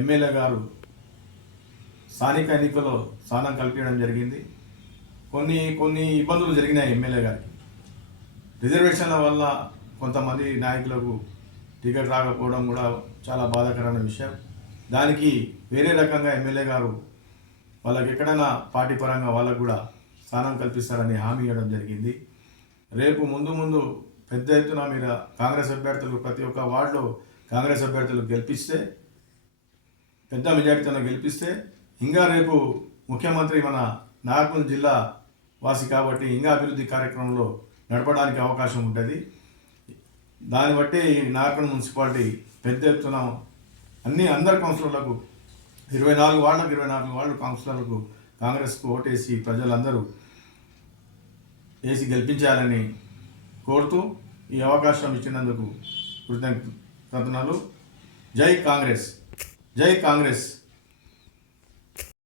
MLA గారు స్థానిక ఎన్నికల్లో స్థానం కల్పించడం జరిగింది. కొన్ని ఇబ్బందులు జరిగినాయి ఎమ్మెల్యే గారికి. రిజర్వేషన్ల వల్ల కొంతమంది నాయకులకు టికెట్ రాకపోవడం కూడా చాలా బాధాకరమైన విషయం. దానికి వేరే రకంగా ఎమ్మెల్యే గారు వాళ్ళకి ఎక్కడైనా పార్టీ పరంగా వాళ్ళకు కూడా స్థానం కల్పిస్తారని హామీ ఇవ్వడం జరిగింది. రేపు ముందు పెద్ద ఎత్తున మీరు కాంగ్రెస్ అభ్యర్థులు ప్రతి ఒక్క వార్డులో కాంగ్రెస్ అభ్యర్థులు గెలిపిస్తే, పెద్ద మెజారిటీతో గెలిపిస్తే ఇంకా రేపు ముఖ్యమంత్రి మన నాగపూర్ జిల్లా వాసి కాబట్టి ఇంకా అభివృద్ధి కార్యక్రమంలో నడపడానికి అవకాశం ఉంటుంది. దాన్ని బట్టి నాగపూర్ మున్సిపాలిటీ పెద్ద ఎత్తున అందరి కౌన్సిలర్లకు 24 వార్డు కౌన్సిలర్లకు కాంగ్రెస్కు ఓటేసి ప్రజలందరూ వేసి గెలిపించాలని కోరుతూ ఈ అవకాశం ఇచ్చినందుకు కృతజ్ఞతలు. జై కాంగ్రెస్, జై కాంగ్రెస్.